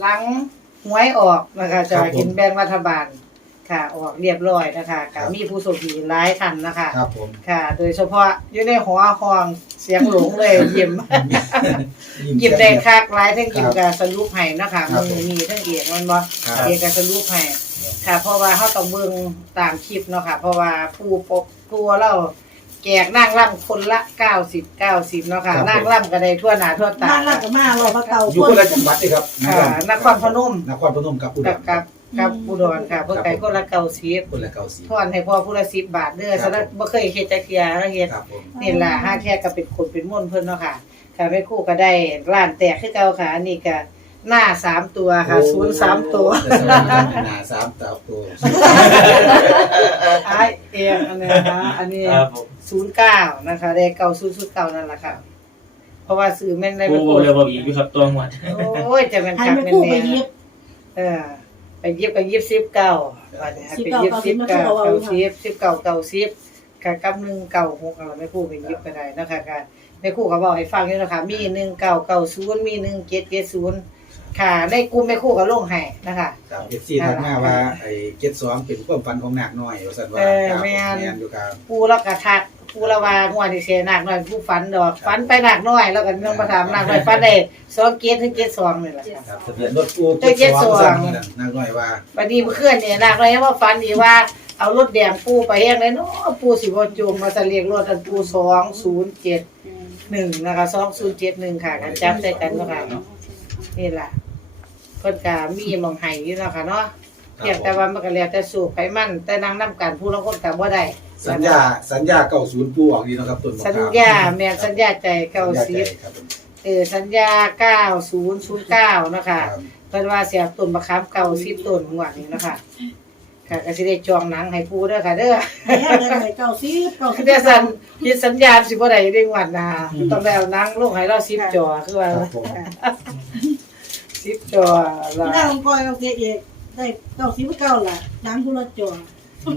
หลังหวยออกนะคะจะครับผมกินแบ่งรัฐบาลค่ะ ออกเรียบร้อยนะคะครัก็บมีผู้โชคดีหลายท่านนะคะ ครับผมค่ะ โดยเฉพาะอยู่ในหัวคองเสียงหลงเลยยิ้มยิ้มได้คักหลายทั้งยิ้มกับสรุปให้นะคะครับมือมีทั้งเอกมันบ่ครับ เอกกับสรุปให้ค่ะ เพราะว่าเฮาต้องเบิ่งตามคลิปเนาะค่ะ เพราะว่าผู้ปกตัวเรา แจกนางร่ำคนละ90 90เนาะค่ะครับผมนางร่ำก็ได้ทั่วหน้าทั่วตามาลักกับมาเราพระเก่าอยู่คนละจังหวัดเลยครับค่ะนครพนมนครพนมกับอุดกัรบกับกับอุดรค่ะเพิ่นไก่คนละ90คนละเก้าสีทอนให้พ่อผู้ละ10บาทเด้อครัซะบแล้วบ่เคยเฮ็ดจักเที่ยแล้วเฮ็ด ครับผมนี่ล่ะห้าแค่ก็เป็นคนเป็นม่วนเพิ่นเนาะค่ะค่ะแม่ครู่ก็ได้ร้านแตกคือเก่าค่ะอันนี้ก็ หน้าสามตัวค่ะศูนย์สามตัวแต่สมัยนั้นหนาสามตัวตัวไอายเองอันนี้นะคะอันนี้ครับผมศูนย์เก้านะคะได้เก้าศูนย์ศูนย์เก้านั่นแหละค่ะ เพราะว่าซื้อแม่นได้กูไม่โกดเลยบอกอีกอยู่ครับตัวหมวดโอ้ยจะเป็นให้คักไปเป็นกู้ไปแน่ยิบเออไปยิบก็ยิบสิบเก้าวันนี้ให้ไปยิบสิบเก้าเก้าสิบสิบเก้าเก้าสิบกับกับหนึ่งเก้าหกเอาไม่คู่ไปยิบก็ได้นะคะค่ะแม่ครู่เขาบอกให้ฟังนี่นะคะมีหนึ่งเก้าเก้าศูนย์มีหนึ่งเจ็ดเจ็ดศูนย์ ค่ะ ในกลุ่มแม่ครู่ก็ลงให้นะคะ ครับเอฟซีทักมาว่าไอ้เจ็ดสองเป็นความฝันของหนักน้อยว่าสันว่าเออครับแม่น แม่นอยู่ครับ ปูแล้วก็ทักปูละว่าหัวที่เสียหนักหน่อยผู้ฝันดอกฝันไปหนักน้อย แล้วก็ต้องมาถามหนักหน่อยฝันได้สองเกตถึงเกตสองนี่แหละค่ะ ครับทะเบียนรถกูเจ็ดเจ็ดสองสั่นนั่นหนักน้อยว่า วันนี้เมื่อคืนเนี่ยหนักเลยว่าฝันดีว่าเอารถแดงปูไปเองเลยเนาะปูสิบจูงมาเสลียงรถอันปูสองศูนย์เจ็ดหนึ่งนะคะสองศูนย์เจ็ดหนึ่งค่ะกันจับใส่กันเนาะค่ะ นี่แหละเพิ่นกามีหมองไห้อยู่เนาะค่ะเนาะครับเพียงแต่ว่ามันก็แล้วแต่สูบไขมัน แต่นางน้ำกันผู้ลางคนกับบ่ได้สัญญาสัญญาเก้าศูนย์ปูออกดีเนาะครับต้นมะขามสัญญาแม่นสัญญาใจเก้าสัญญสิบใจครับผมเออสัญญาเก้าศูนย์ศูนย์เก้านาะคคะรับเพิ่นว่าเสียต้นมะขามเก่าสิบต้นหวานนี้เนาะคะค่ะก็สิได้จองหนังให้ผู้เด้อค่ะเด้อ ให้ยาเดินไหนเก่าสิเก่าคือได้สัญคิดสัญญาณสิบ่ได้ได้งวดหน้าต้องได้เอาหนังลงให้เรา10จอคือว่าครับผม 10จอที่ละได้ลงกอยเราเสียเอกได้เก่าสิเก่าล่ะดังผู้ละจอ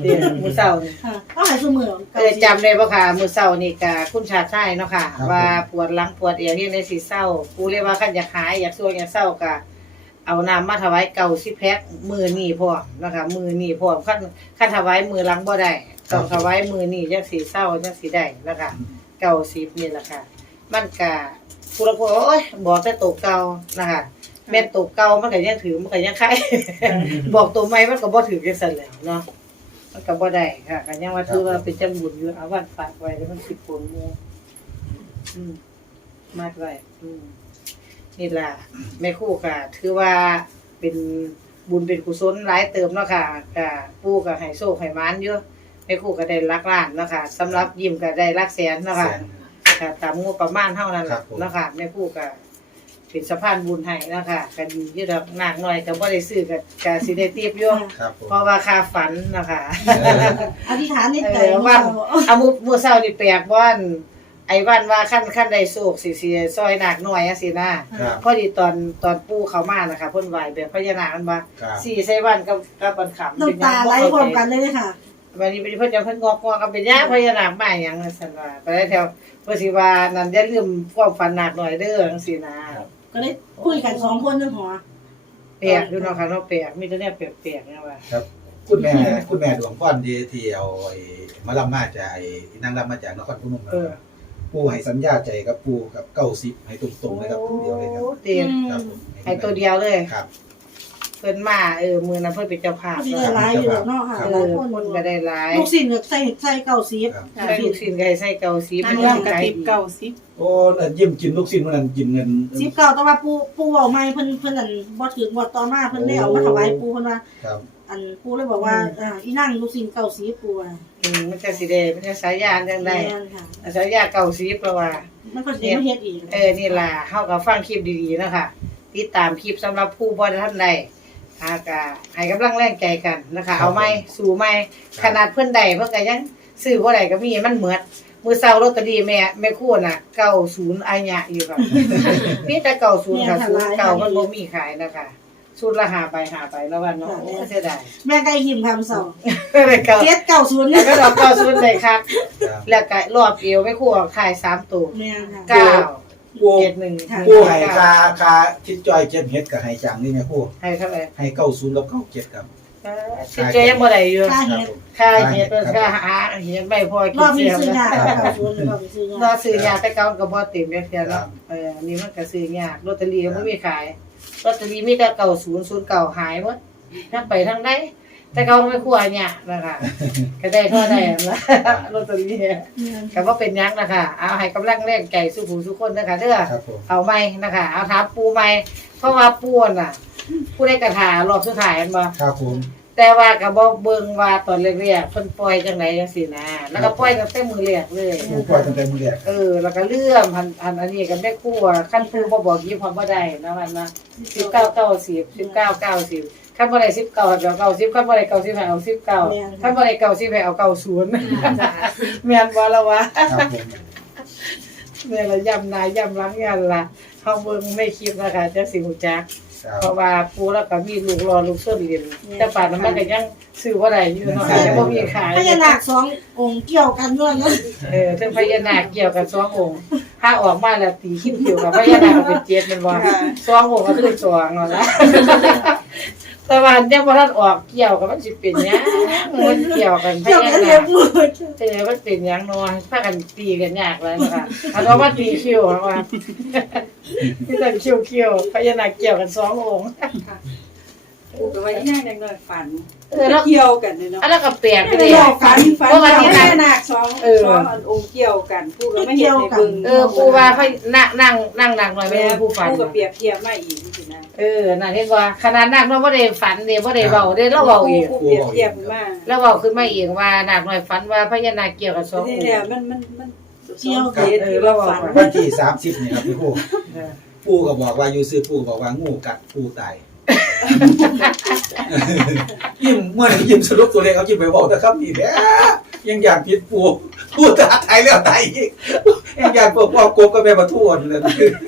เดี๋ยวมื้อเช้านี่ค่ะก็หายเสมอเออจำได้บ่ค่ะมื้อเช้านี่ก็คุณชาติชายเนาะค่ะ ว่าปวดหลังปวดเอวเฮ็ดได้สิเศร้าผู้เรียกว่าคันอยากหายอยากซวยอยากเศร้าก็เอาน้ำมาถวายเก่าสิแพ็คมือนี่พร้อมนะคะมือนี่พร้อมขั้นขั้นถวายมือหลังบ่ได้ต้องถวายมือนี่จังสีเศร้าจังสีได้นะคะเก่าสิบนี่แหละค่ะ มันกะผู้ละคนโอ้ยบอกแต่ตกเก่านะคะ แม่นตกเก่ามันก็ยังถือมันก็ยังใครบอกตัวใหม่มันก็บ่ถือจังซั่นแหล้วเนาะมันก็บ่ได้ค่ะก็ยังว่าถือว่าเป็นจังบุญอยู่เอาวันฝากไว้แล้วมันสิผลหมู่อืมมาดไว้อืมนี่ล่ะแม่ครู่ค่ะถือว่าเป็นบุญเป็นกุศลหลายเติมเนาะค่ะก็ปู่ก็ให้โชคให้หมานอยู่แม่ครู่ก็ได้รักล้านเนาะค่ะสำหรับยิ้มก็ได้รักแสนเนาะค่ะแสนค่ะตามงบประมาณเท่านั้นครัล่ะบผม เนาะค่ะแม่ครู่ก็ เป็นสะพานบุญให้เนาะค่ะก็ดีอยู่ดอกนากน้อยก็บ่ได้ซื้อก็ก็สิได้ติบอยู่ครับผมเพราะว่าค่าฝันเนาะค่ะอธิษฐานในใจเออวันเอามือมือเศร้านี่แปลกว่านไอ้วันว่าขั้นขั้นใดโศกสิสิซอยหนักหน่อยอะสินะครับ พอดีตอนตอนปู่เขามานะคะเพิ่นไหวแบบพญานาคมันว่าครับสี่ใส่วันกับกับบันขำน้ำตาไหลพร้อมกันเลยเลยค่ะ วันนี้เพิ่นจะเพิ่นงอกงอกกับเป็นย่าพญานาคมาหยังซั่นว่าไปได้แถวเพิ่นสิว่านั่นอย่าลืมความฝันหนักหน่อยเด้อจังซี่นะ ก็ได้คุยกันสองคนเรื่องหัวแปลกอยู่เนาะค่ะเนาะแปลกมีแต่แนวแปลกๆนะว่าคุณแม่คุณแม่ดวงพรที่ที่เอาไอ้มาลำมาจากไอ้นางลำมาจากนครพนมนะเออปูให้สัญญาใจกับปูกับเก้าสิบให้ตรงๆเลยครับตัวเดียวเลยครับโอ้เต็มครับผมให้ตัวเดียวเลย ครับ เพิ่นมาเออมื้อนั้นเพิ่นเป็นเจ้าภาพก็ดีเนาะหลายอยู่เนาะค่ะเอหลายอคนคนก็ได้หลายลูกศิษย์ก็ใส่ใส่เก่าสิครับใส่ลูกชิ้นไก่ใส่เกาสีนางร่ำกระติบเก่าสิบโอ้นั่นยิ้มกินลูกชิ้นวันนั้นกินเงิน สิบเก่าแต่ว่าปูปูเอาไม้เพิ่นเพิ่นอันบ่ถึงบ่ต่อมาเพิ่นได้เอามาถวายปูเพิ่นว่าครับ อันปูเลยบอกว่าอ่าอีนั่งลูกศิษย์เก่าสิปูอะอืมมันจะสีแดงมันจะสายยานจังไดแม่นค่ะ สายยาเก่าสีเพราะว่า มันก็สิมาเฮ็ดอีกเออนี่ล่ะเฮาก็ฟังคลิปดีๆนะคะติดตามคลิปสำหรับผู้บ่ท่านใด หากะให้กำลังแรงใจกันนะคะ เอาไหมสู่ไหมขนาดเพิ่นใดเพิ่นก็ยังซื้อบ่ได้ก็มีมันเหมือดมื้อเช้าลอตเตอรี่แม่แม่ครูน่ะ90อาญะอยู่ค่ะมีแต่90ค่ะ09มันบ่มีขายนะคะชุดละ5ใบ5ใบแล้วว่าเนาะโอ้เสียดายแม่ไก่หิมทำเสาเลยเก่าเจ็ดเก่าศูนย์แล้เนี่วยก็ดอกเก้าศูนย์ได้ครับครับแล้วก็รอบเอวไม่คู่ขายสามตัวแม่นค่ะเก้า ปูเจ็ดหนึ่งปูให้คาคาทิศจอยเจ็บเฮ็ดกับให้จังนี่แม่ปูให้เท่าไหร่ให้เก้าศูนย์กับเก้าเจ็ดครับสิเจยังบ่ได้อยู่ค่าครับเฮ็ดผมค่าเฮ็ดค่าหาเฮ็ดไม่พอกิรอนบเสีนี้ยซื้อยาแล้วเก้าศูนย์รอบนี้ซื้อยาเราซื้อยาแต่เก่าก็บ่เต็มจักเทื่อแล้วเอออันนี้มันก็ซื้อยากลอตเตอรี่ก็บ่มีขายลอตเตอรี่มีแต่เก่าศูนย์ศูนย์เก่าหายหมดทั้งไปทั้งได้ แต่เก่าไม่ควรเนี่ยนะคะก็ได้เท่าได้ละลอตเตอรี่ก็บ่เป็นหยังนะคะเอาให้กำลังแรงใจสู้ผู้ทุกคนนะคะเด้อครับผมเอาไหมนะคะเอาถามปูไหมเพราะว่าปูน่ะผู้ได้กระถารอบสุดท้ายแม่นบ่ครับผมแต่ว่าก็บ่เบิ่งว่าตอนแรกๆเพิ่นปล่อยจังไดจังซี่นะแล้วก็ปล่อยตั้งแต่มือแรกเลยปูปล่อยตั้งแต่มือแรกเออแล้วก็เลื่อมหันหันอันนี้ก็ได้คู่ว่าคันปูบ่บอกยิบพอบ่ได้นะมันนะ19 90 19 90 คันบ่ได้19ก็เอา90คันบ่ได้90ให้เอา19คันบ่ได้90ให้เอา90แม่นบ่ล่ะวะครับผมเนี่ยละย่ำนายย่ำหล้างงานล่ะเฮาเบิ่งในคลิปนะคะจังสิฮู้จัก ครับเพราะว่าปูแล้วก็มีลูกรอลูกส้นเรียนแต่ป่านนั้นมันก็ยังซื้อว่าได้อยู่เนาะยังบ่มีขายพญานาคสององค์เกี่ยวกันด้วยนะเออถึงพญานาคเกี่ยวกับสององค์ถ้าออกมาแล้วตีคิ้วเกี่ยวกับพญานาคก็เป็นเจ็ดแมันว่าสององค์ก็คือสองเนาะนะ แต่ว่ายังบ่ทันออกเกี่ยวกับมันสิเป็นหยังมันเกี่ยวกันพเกี่ยวญากันนาเรียคบมือเออมันเป็นหยังเนอนพากันตีกันยากเลยนะคะอันว่าว่าตีคิ้วว่าที่ตัดคิวคิวพญานาคเกี่ยวกันสององค์ กูก็ว่าย่าจังเลยฝันเออแล้วเกี่ยวกันเลยเนาะอันนั้นก็แปลกไปไม่เลได้ยบอกฝันฝันเพราะว่าว่าที่ที่นั่นานนาคสองเออสองอันองค์เกี่ยวกันผู้ก็ไม่เห็นในบึงเออปูว่าเขานั่งนั่งนั่งหนักหน่อยไม่แม่ได้ผู้ฝัน ผู้ก็เปรียบเทียบมาอีกสินะเออน่ะเห็นว่าขนาดนั่งเราไม่ได้ฝันเดียวไม่ได้เบาเด้เราเบาเองผู้เปรียบเทียบมาเราเบาขึ้นมาเองว่าหนักหน่อยฝันว่าพญานาคเกี่ยวกับสองที่องเนี่ยค์มันมันมันเกี่ยวเกิดที่เราฝันวันที่สามสิบนี่ครับพี่ปูเออ ปูก็บอกว่าอยู่ซื้อปูบอกว่างูกัดปูตาย ยิ้มเมื่อไหร่ยิ้มสรุปตัวเลขเขายิ้มไปบอกนะครับนี่แหละยังอยากพิดปูปูตาตายแล้วตายอีกยังอยากพวกพ่อกบก็ไปประท้วงเลย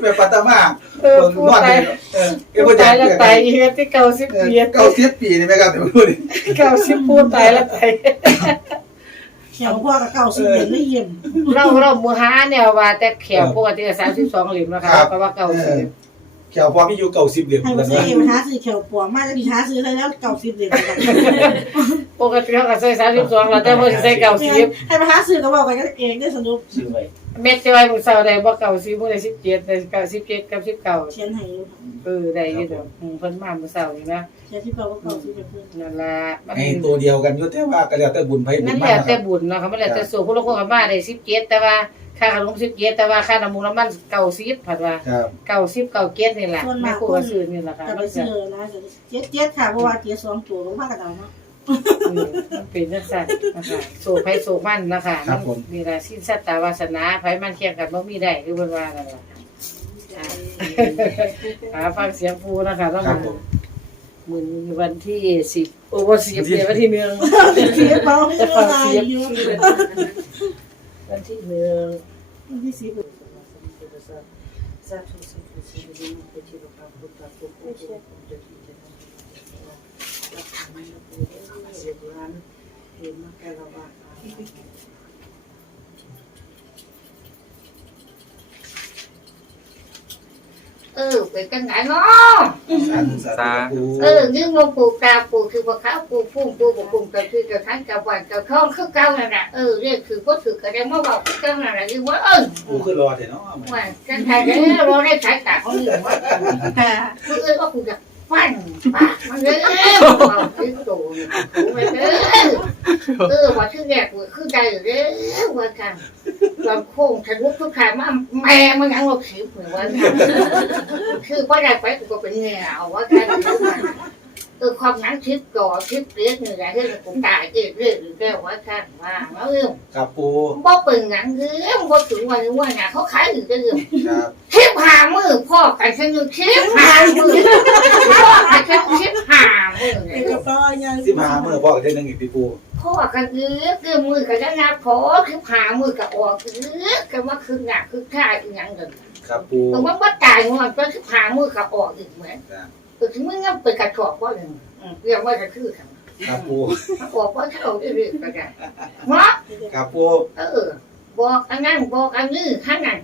ไปปัตตามาเออปูตายเออเอปูวจาตายกแล้วตายอีกที่เก้าสิบปีเก้าสิบปีนี่ไหมครับเดี๋ยวพูดดิเก้าสิบปูตายแล้วตายเขียวพ่อกับเก่าสิบเอ็ดไม่เยี่ยมเราเรามือหาเนี่ยว่าแต่แขวปกติสามสิบสองเหลี่ยมนะคะเพราะว่าเก้าสิบ เขียวพอพี่อยู่เก้าสิบเหรียญให้แล้มาวซื้อนะเอวหาซื้อเขียวปัวมากแล้วดิหาซื้อแล้วเก่าสิบเอ็ดปกติเขาก็ใส่สามสิบสองเราแต่พอใส่เก้าสิบให้มาหาซื้อก็บอกกันเองได้สนุกซื้อไว้ เม็ดจะไว้มือเสาได้บ่เก้าสิบมือได้สิบเจ็ดได้เก้าสิบเจ็ดกับสิบเก้าเขียนให้อยู่เออได้อยู่ดอกอืมเพิ่นมามื้อเช้านี่นะเขียนที่เก่าก็เก่าสิบเอ็ดเพื่อนนั่นล่ะมันให้ตัวเดียวกันอยู่แต่ว่าก็แล้วแต่บุญไผบุนั่ญนมัแหนละนะคแต่รับบุญเนาะค่ะมันแล้วแต่สู่ผู้ลางคนก็มาได้17แต่ว่าค่าขนม17แต่ว่าค่าน้ำมูกน้ำมัน90ผัดว่าครับ90 97นี่แหละแม่ครูก็ซื้อนี่แหละค่ะแต่ไปมันซื้จะอนะเจ็ดเจ็ดค่ะเพราะว่าเจ็ดสองตัวลงมากกระดาเนาะเออมันเป็นจังซั่นนะคะโศกไผโศกมันนะคะนี่ล่ะสิ้นสัตตาวาสนาไผมันเคียงกันบ่มีได้คือเพิ่นว่านั่นล่ะอ่าฟังเสียงปูนะคะแล้วครัมับนผมมื้อนี้วันที่10โอ้บ่10เนี่ยวันที่หนึ่งเขียนเบาไม่ได้อยู่วันที่หนึ่ง ที่สิบสาธุ สาธุสิริมงคลที่เราทำพุทธะพุทธะพุทธะพุทธะที่จะทำรับทำให้เราเป็นเรื่องเสียร้านเห็นมาแก่ละว่าเออเป็นจังไหนเนาะสาธุสาธุเออยืมลงปู่กาปู่คือบ่ขาวปู่พุ่มปู่บ่พุ่มก็คือจะทั้งกับวันกับท้องคือเก่านั่นน่ะเออเรียกคือบ่ถือก็ได้มาบอกคือเก่านั่นน่ะยืมว่าเออกูคือรอเถอะเนาะว่าจังได๋เด้อเราได้สายตาของยืมว่าคือเออก็กูจะ ฟันปากมันเด้อเอาคือโตนี่กูไปเด้อเออว่าชื่อแรกกูคือได้เด้อว่ากันลำโค้งทะลุทุกขามาแม่มันยังบ่คิดเหมือนว่าคือบ่ได้ไปกูก็เป็นแนวว่ากันเออความนั้นคิดก่อคิดเรียกนี่แหละที่กูตายเองเรื่องหรือแก้ว่าข้างว่าแล้วเรื่องครับปูบ่เปิงหนังเรื่องบ่ถึงวันนี้ว่าน่ะเขาขายอยู่ก็เรื่องครับคิดหามือพ่อกันฉันอยู่คิดหามือพ่อกันฉันคิดหามือเอกป้อยังสิบห้าเมื่อพ่อก็ได้นึงอีกพี่ปูพ่อกันเอื้อเอื้อมือกันนะพอคิดหามือกับออกเอื้อกันว่าคือหนักคือข่าอีหยังเด้อครับปูแต่ว่าบ่ตายงอนก็คิดหามือกับออกอีกเหมือน เออถึงมึงงั้นไปกระชอกว่าหนึ่งเรียกว่าจะคือกันครับปูบอกว่าเขาได้เรียกก็ได้เนาะครับปูเออ บอกอันนั้นบอกอันนี้ข้างนั้น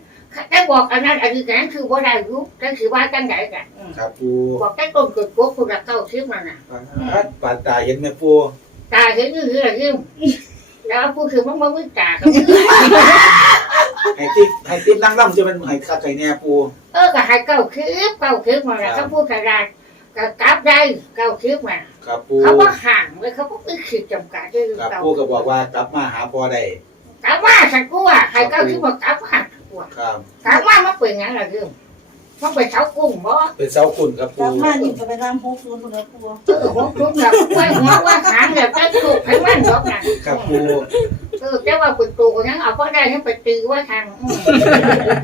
ได้บอกอันนั้นอันนี้กันคือว่าได้รู้กันคือว่ากันไหนกันอืมครับปูบอกได้ต้นเกิดกบคุณรักเก้าทิพย์มันน่ะปาดตาเห็นไหมปูตาเห็นนี่หรืออะไรยิ่งแล้วพูดคือมันมันไม่ตาก็คือให้ติ๊บให้ติ๊บนั่งร่ำจะเป็นให้คัดใจแน่ปู เออก็ให้เก้าทิพย์เก้าทิพย์มันน่ะเขาพูดกระดาษ ก็กลับได้เก้าทิพย์มันครับปูเขาว่าห่างเลยเขาก็ไม่ขีดจำกัดด้วยครับเก้าปูก็บอกว่ากลับมาหาพ่อได้กลับมาสักกูอะให้เก้าทิพย์มากลับมาสักกูครับกลับมามันเป็นงั้นเหรอยิ่งมันเป็นเช้ากุ้งบ่เป็นเสาคุณครับกปูลับมานี่ก็ไปรำหกศูนย์พุ่นละปูเออหัวทุกแบบไว้หัวว่าหางแบบจะถูกให้มันหรอกนะครับปูเออแต่ว่าเป็นตัวยังเอาก็ได้ยังไปตีว่าทางอืม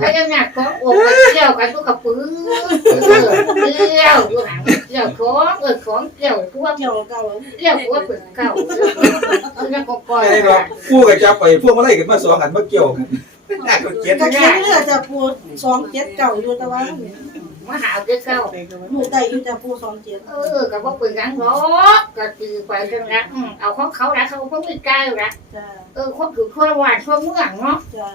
พญานาคก็โอ้ไปเกี่ยวกันทุกกระปื้อเออเกี่ยวอยู่หางเกี่ยวของเออของเกี่ยวทั่วเกี่ยวเก่าเกี่ยวทั่วเป็นเก่าคือนั่นก็ก่อยไม่ได้หรอกปูก็จับไปพวกมาไล่กันมาสองหันมาเกี่ยวกันน่าก็เกลียดกระเทียมเลือจะปูสองเจ็ดเก่าอยู่แต่ว่า มาหาเกี่ยวเก่าลูกได้อยู่แต่ปูสองเจ็ดเออก็บ่เป็นงั้นหรอกก็ตีไปเรื่องนั้นอืมเอาของเขาละเขาก็ไม่กล้าละจ้าเออคนถือทั่ววันทั่วเมืองเนาะจ้า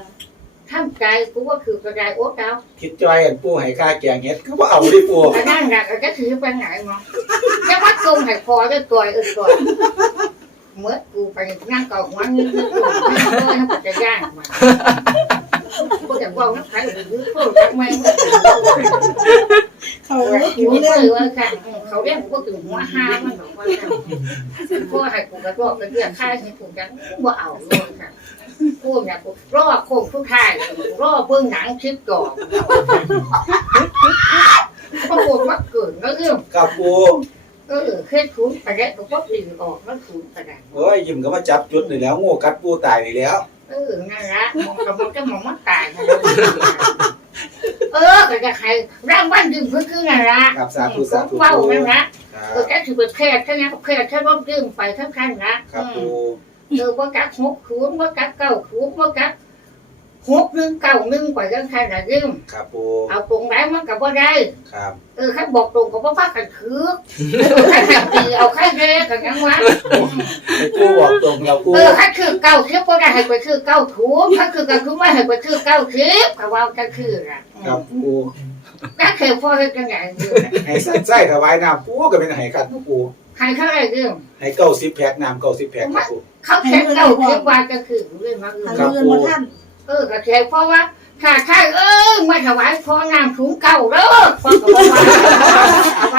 ทำใจกูว่าคือกระไดโอ๊ตแล้วคิดจอยกันปูให้ค่าแกงเฮ็ดก็บ่เอาดิปูแต่นั่นแหละก็จะถือไปไหนมั้งจะวัดกงให้พอได้ตัวเออตัวเมื่อกูไปนั่งเกาหัวนี่คือกูไม่ได้ให้ปัจจัยย่างมากูจะบอกนักขายหรือพูดทำไมเขาเขาหิวเลยว่ากันเขาเรียกกูถึงหัวห้ามันบอกว่าพวกให้กูกระโดดกระเดื่องค่ายให้กูจังว่เอาเลยค่ะกูเนี่ยกูรอโค้งทุกท่ายรอเบื้องหนังคลิปก่อนปรากฏว่าเกิดแล้วเรื่องครับปูเออเคล็ดคุ้นแต่แกก็ตีออกมันคุ้นแต่แกโอ้ยยิ้มก็มาจับจุดนี่แล้วโงูกัดปูตายนี่แล้ว เออนั่นละมองกับมันจะมองมันตายนะเออก็จะใครร่างบ้านดื่มเพื่อคือนั่นละครับสาธุสาธุเฝ้านั่นละครัเออบแค่ถือเป็นแพทย์แค่นั้นแพทย์แค่ร่มดื่มไปทั้งขั้นนะครับปูเออว่ากักหกคุ้นว่ากักเก้าคุ้นว่ากัก หกหนึ่งเก้าหนึ่งไปทั้งขั้นนะดื่มครับปูเอาตรงไหนมันกับว่าได้ ครับเออข้าบอกตรงกับว่าพักกันคือข้าตีเอาข้าเร่กันยังวะให้ปูบอกตรงเราปูเออข้าคือเก้าคลิปก็ได้ให้ไปคือเก้าถูกข้าคือกันคือไม่ให้ไปคือเก้าคลิปก็ว่าก็คืออะครับปูนั่นคือพ่อให้กันอย่างเดียวให้ใส่ไส้ถวายน้ำปูก็เป็นให้กันปูให้เขาอะไรเรื่องให้เก้าสิบแพ็คน้ำเก้าสิบแพ็คครับปูเขาแค่เก้าคลิปว่าก็คือเรื่องมาเอหัน อเงินมาท่านเออก็แค่เพราะว่าถ้าใช่เออม่ถวายพ่อนางถุงเก่าเด้อพอกับว่า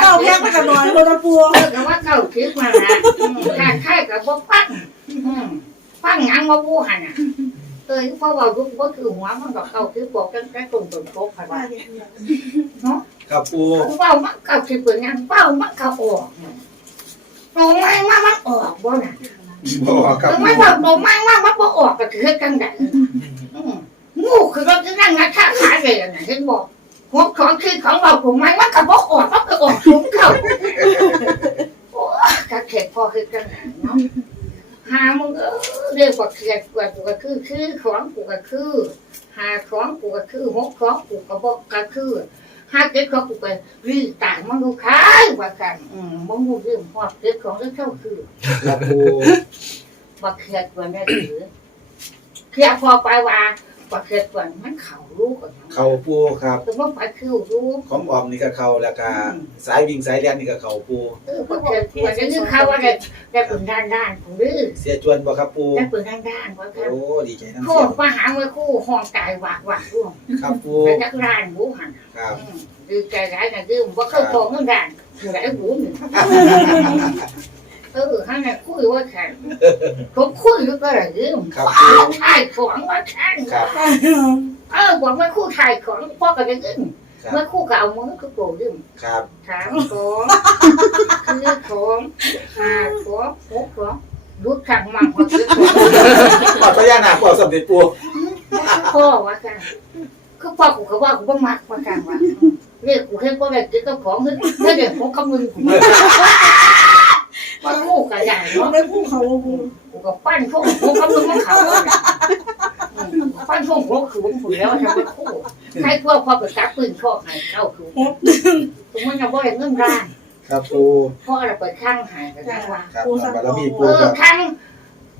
เก้าแพ็คมันก็น้อยพุ่นละปูเออก็ว่าเก้าคลิปมาละถ้าใช่ก็บอกฟังฟังงานมาบูหันอะเออเพราะว่าลูกก็คือหัวมันก็เก้าคลิปบอกกันแค่ตรงตรงโต๊ะค่ะว่าครับปูเป้ามันเก่าที่เปิดงานเป้ามันเก่าออกโตไม่มามันออกบ่น่ะ บอกครับโตปูไม่ว่าโตไม่มามันบ่ออกก็ถือกันได้งูคือเราจะนั่งงานท่าขาเลยนะเห็นบอกหัวของคือของเราถูกไหมมันก็บ่ออกมันก็ออกถุงเข้าโอ้กระเข็บพอคือกันเนาะหามึงเออเรียกว่าเขียดกว่ากูก็คือคือของกูก็คือ หาของกูก็คือหกของกูก็บอกก็คือ หาเก็บของกูไปรีต่างมันลูกค้ายว่ากันอืมมึงรู้เรื่องหอบเก็บของเรื่องเท่าคือครับปูบักเขียดตัวนี้ถือเขียดพอไปว่า บักเขียดตัวมันเข่ารู้ก่อนเขาปูครับคือมันไปคิวรู้ของออมนี่ก็เขาแล้วก็สายวิ่งสายเลียนนี่ก็เขาปูเออบักเขียดตัวนี้คือเขาว่าได้ได้ปืนด้านด้านของดื้อเสียจวนบ่ครับปูได้ปืนด้านด้านว่าครับโอ้ดีใจน้ำโค้เสียงมาหาเมื่อคู่ห้องตายหวากหวากร่วงครับปูไปจักรานบูหันครับดีใจร้ายนะดื้อว่าเคยโกงเงินด้านคือไรบูหนึ่ง เออข้างในคุยว่าแข็งผมคุยแล้วก็อะไรยืมครับป้าปูถ่ายของว่าแข็งครับ เออบอกว่าคู่ถ่ายของพ่อก็จะยืมครับ เมื่อคู่ก็เอามือก็โกยืมครับ ถามของคือของหาของหกของรู้จักมั่งว่าคือของปอดพญานาคปอดสมเด็จปู่พ่อว่ากันคือพ่อกูเขาว่ากูบ่มักว่ากันว่าเรียกกูแค่พ่อแบบเจ้าของคือถ้าเด็กของคำนึงกู ว่าคู่กันอย่างมันเนาะไม่พูดเขาปูกูก็ปั้นพวกพวกเขาเป็นเขาปั้นพวกพวกคือผมผูแล้วทำเป็นคู่ใครพวกพอไปจับปืนชอบให้เข้าคือสมมติเราบ่ได้เงินร้านครับปูพ่อเราไปข้างหายกันว่าครับบารมีปูเออครับข้าง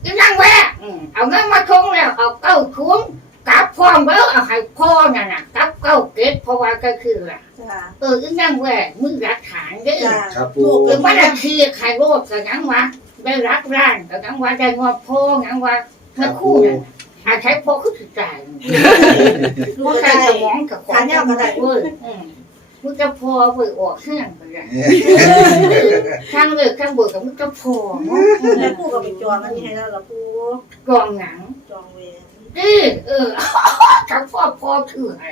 ยังนั่งแวะเอาเงินมาทงแล้วเอาเก้าคุ้ม กับพพ่อเมื่อเอาให้พ่อน่ะนะกับเก้าเกตเพราะว่าก็คือล่ะจ้าเอออีนั่งแหวกมือรักฐานเด้อจ้าครับปูลูกเอเกิอดมัมานได้ละทีใครโรดกับยังวะได้รักร่างกับยังวะได้งอพ่อยังวะเมื่อคู่น่ะอาใช้พ่อคือสิจ่ายลูพ่อกก็ใครได้สมองกับของเว้ยอืมมึงจะพอเว้ยออกเครื่องไปเลยข้างเลยข้างบนกับมึงจะพอเนาะแล้วปูก็ไปจองอันนี้ให้แล้วล่ะปูกองหนังจองเวร ดิเออทั้งพ่อพ่อถือให้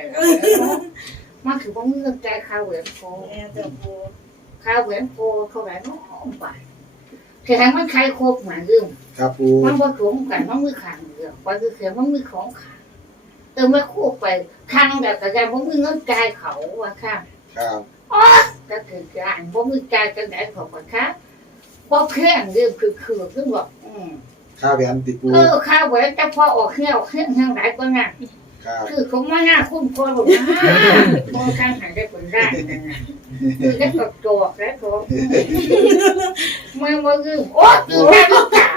มันคือว่ามึงใจข้าวเหวียนโพแม่แต่ปูข้าวเหวียนโพเท่าไหร่น้องไปแค่ทางมันใครครบเหมือนเดิมครับปูมันผสมกันมันมือขังเดียวไปคือเขียนมันมือของขังเออมาคู่ไปข้างแบบกระจายมันมือเงินใจายเขาว่าข้างครับอ๋อก็คือการว่ามือใจายกันไหนของมันค่ะพอเพี้ยนเรื่องคือคือซึ่งบอกอืม ข้าวแหวนติดปูเออข้าวเหวียนแต่พอออกเที่ยวเที่ยงทางไหนก็นั่นครับคือเขามาหน้าคุ้มคอหรอกนะมองข้างหายได้ผลได้คือได้ตกจอกแล้วก็เมื่อมายืมโอ้คือหน้าลูกกา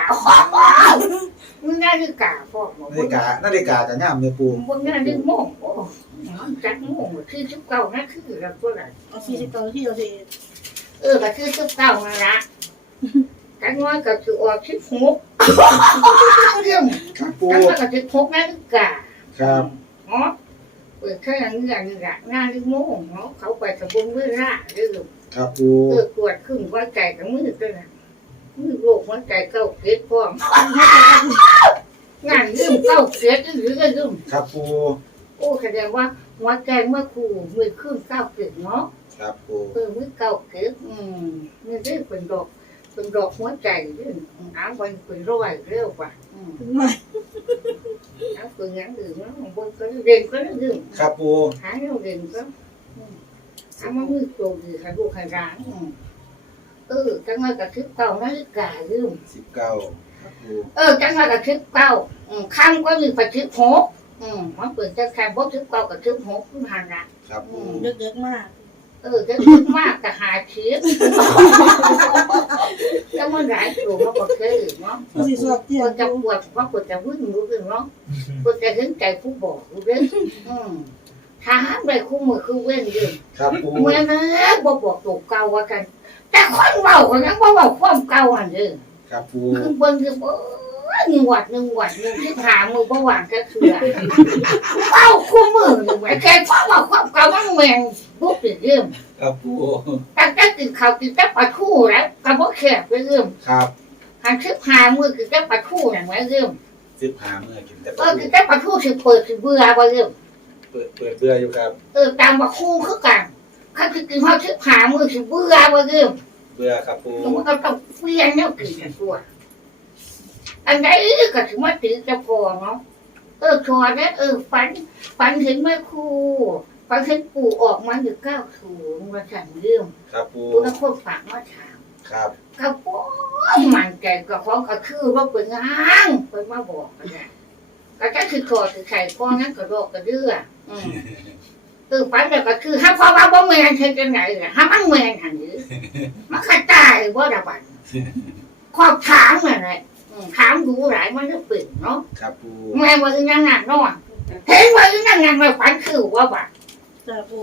มึงหน้าลูกกาพ่อบอกนาฬิกานาฬิกากับง่ามเนี่ยปูมึงหน้าลูกโม่งโอ้จักโม่งคือชิบเก่านะคือเราตัวไหนเอาสี่สิบเก้าที่เราสิเออก็คือชิบเก่ามาละ กันว่าก็คือออกชิบหกเรื่องครับปูกันว่าก็คือหกหน้าลูกกาครับเนาะเปิดแค่อย่างนี้อย่างนี้ละหน้าลิโม่เนาะเขาไปกับบุญมือร่าเรื่องครับปูเออตรวจขึ้นหัวใจกับมือตัวน่ะมือโรคหัวใจเก้าเกล็ดพร้อมงานลืมเก้าเกล็ดหรือก็ลืมครับปูโอ้แสดงว่าหัวใจเมื่อครูมือขึ้นเก้าเกล็ดเนาะครับปูเออมือเก้าเกล็ดอืมมือได้เป็นดอก เป็นดอกหัวใจเรื่องน้ำวันเป็นร้อยเร็วกว่าอืมหน่อยน้ำเป็นอย่างอื่นเนาะบนก็เด่นก็ลืมครับปูหาเราเด่นก็ถามว่ามือโตดีค่ะลูกค่ะร้านเออจังหวะกระทึกเก่านาฬิกาลืมสิบเก้าครับปูเออจังหวะกระทึกเก่าข้างก็มีกระทึกหกอืมมันเปิดจะแค่พวกทึกเก่ากระทึกหกขึ้นหันละครับปูเยอะๆมาก เออจะทึกมากกะหาชีพแล้ว มันหลายตัวมันก็เคยเนาะผู้สิสวดเตี้ปยวดจะปวดว่าปวดจะวิ่งรู้กันเนาะปวดจะถึงใจผู้บอกรู้เด้อืมทหารไปคู่มือคือเว้นยืมครับปูเมื่อนะบ่บอกตัวเก่าว่ากัน แต่คนเว้าคนนั้นบ่เว้าความเก่าอันเด้อครับปูคือเบิ่งคือบ่หนึ่งวัดหนึ่งวัดหนึ่งที่หามือบ่ว่างก็คือเว้าคู่มือนี่แหมแค่พอเว้าความเก่ามันแม่ง บ่ติดเรื่องครับปูตั้งแต่กินข้าวกินแต่ปลาทูแล้วก็บ่แคบไปเรื่องครับหันคือหามือกินแต่ปลาทูนั่นแหมเรื่องสิบห้าเมื่อกินแต่เออกินแต่ปลาทูสิเปิดสิเบื่อบ่เรื่องเปิดเปิดเบื่ออยู่ครับ เออตามว่าคู่คือกันคันคือกินเฮาสิหามือสิเบื่อบ่เรื่องเบื่อครับปูมันก็ต้องเปลี่ยนแนวกินกันตัวอันใดก็ถือว่าตีจะพอเนาะเออชัวร์นะเออฝันฝันเห็นแม่ครู ฝันเห็นปู่ออกมาอยู่เก้าศูนย์มาสั่งเรื่องครับปูปู่นักคนฝากมาถามครับกระป๋องมันแก่กับของก็คือว่าเป็นงางเป็นมาบอกกันนะก็จะคือคอคือไข่พ่อนั้นก็โรคกระเดืออืมเออฝันแต่ก็คือถ้าพ่อว่าบ่แมนเช่นจังไหนล่ะถ้ามันแมนหันนี้มันก็ตายบ่ระบันขอบถามอะไรอืมถามดูหลายมันก็เปลี่ยนเนาะครับปูแม่ว่าอีนั่งงานนอนเห็นว่าอีนั่งงานมาฝันคือว่าว่าจ้าปู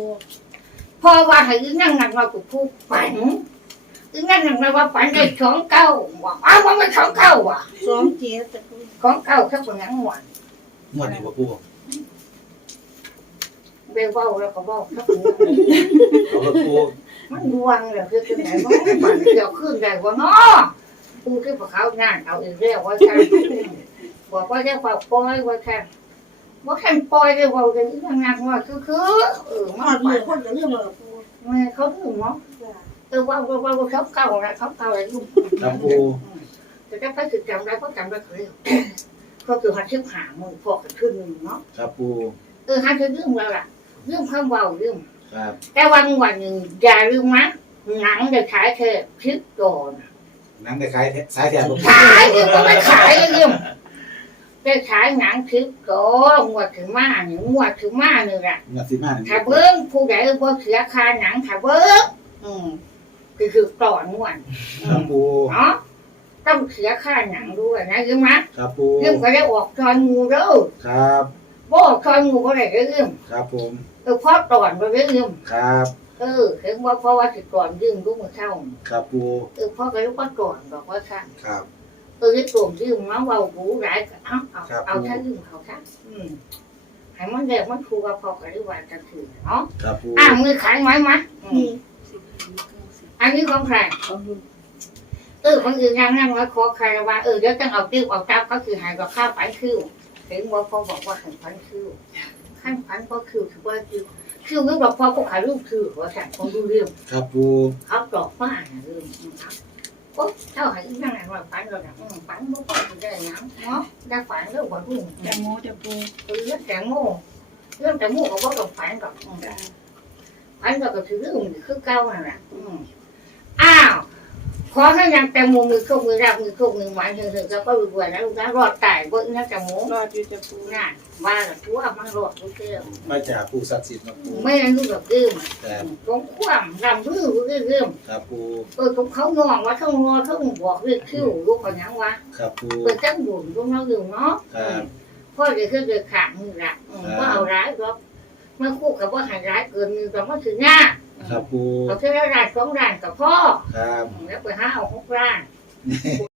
พอว่าให้อีนั่งงานมากูพูดฝันอีนั่งงานมาว่าฝันได้สองเก้าว่าอ้าวว่ามันสองเก้าว่ะสองเจ็ดแต่ปูของเก้าแค่เป็นยังหวานงวดนี้บ่ปูเบลเบ้าแล้วก็บอกแค่เป็นยังเอาละปูมันดวงเลยคือเป็นไหนว่าฝันเกี่ยวขึ้นได้ว่าเนาะกูคือพวกเขางานเอาอีกแล้วว่าแค่บอกว่าจะฝากปล่อยว่าแค่ ว่าแค่ปล่อยได้ว่าจะยังงานว่าคือคือเออมาอดมือคนจะเรื่องอะไรปูแม่เขาถึงเนาะเออว่าว่าว่าเขาเก่าแล้วเขาเก่าแล้วลูกครับปูแต่ถ้าไปถึงจำได้เพราะจำได้เคยก็คือหัดเชื่อหามือพอกันขึ้นหนึ่งเนาะครับปูเออหัดจะเรื่องแล้วล่ะเรื่องความเบาเรื่องครับแต่วันวันหนึ่งอย่าลืมนะหนังจะขายแค่คลิปก่อนหนังได้ขายสายแถบขายเรื่องก็ไม่ขายเรื่อง ได้ขายหนังคลิปก่อนงวดถึงมาหนึ่งงวดถึงมาหนึ่งอะงวดสิบห้านี่ถ้าเบิ้งผู้ใดบ่เสียค่าหนังถ้าเบิ้งอืมคือคือก่อนงวดอืครับมปูเนาะต้องเสียค่าหนังด้วยนะยืมนะครับปูยืมก็ได้ออกจอนงูเด้อครับอบ่คอยงูบ่ได้เรื่องครับผมเออพอตอนบ่ได้เรื่องครับเออเห็นว่าเพราะว่าสิก่อนยืมลูกมือเข้าครับปูเออพ่อก็รู้ว่าก่อนบอกว่าค่ะครับ เออที่ตัวยืมมาเว้าหูหลายก็เอาเอาครับ เอาถ้ายืมเขาค่ะอืมให้มันแดกมันถูกกับพ่อก็รู้ว่ากันถือเนาะครับปูอะมือขายไหมมะอืมนี่อันนี้ของใครเออคนอื่นนั่งนั่งแล้วขอใครว่าเออเดี๋ยวต้องเอาติ้วเอาจับก็คือหายกับข้าวฝันคิวถึงว่าพ่อบอกว่าหันฝันคิวขั้นฝันก็คือคือว่าคิวคิวนึกว่าพ่อก็ขายรูปคือว่าสั่งคนดูเรื่อง ครับปู เขาตอกฟ้าเรื่องครับ โอ้เท่าไหร่นั่งนั่งว่าฝันเราเนี่ยฝันบ่พอจะได้น้ำเนาะได้ฝันเรื่องว่ารุ่งแตงโมจะปูเออเรื่องแตงโมเรื่องแตงโมก็ว่าต้องฝันกับฝันก็คือเรื่องคือเก่านั่นแหละอ้าว ขอให้ยังแตงโมมือโคกมือรักมือโคกมือหวานเถอะๆแล้วก็รวยๆนะลูกนะรอดตายเบิ้งนะแตงโมรอดอยู่จะปูน่ะว่าละตัวมันรอดทุกเรื่องมาจากปูศักดิ์สิทธิ์มาปูไม่นั้นลูกแบบเรื่องครับตรงความรำพื้นเรื่องครับปูเออตรงเขานองว่าเขานอนเขาบอกเรื่องคิ้วลูกคนยังวะครับปูเปิดจังบุญลูกน้องอยู่เนาะครับพ่อเดี๋ยวคือเดือดขาดมือละก็เอาร้ายหรอกเมื่อคู่กับว่าหายร้ายเกินมือแต่ว่าถึงหน้า ครับปูเขาแค่ร้านสองร้านกับพ่อครับ แล้วไปห้าเอาหกร้าน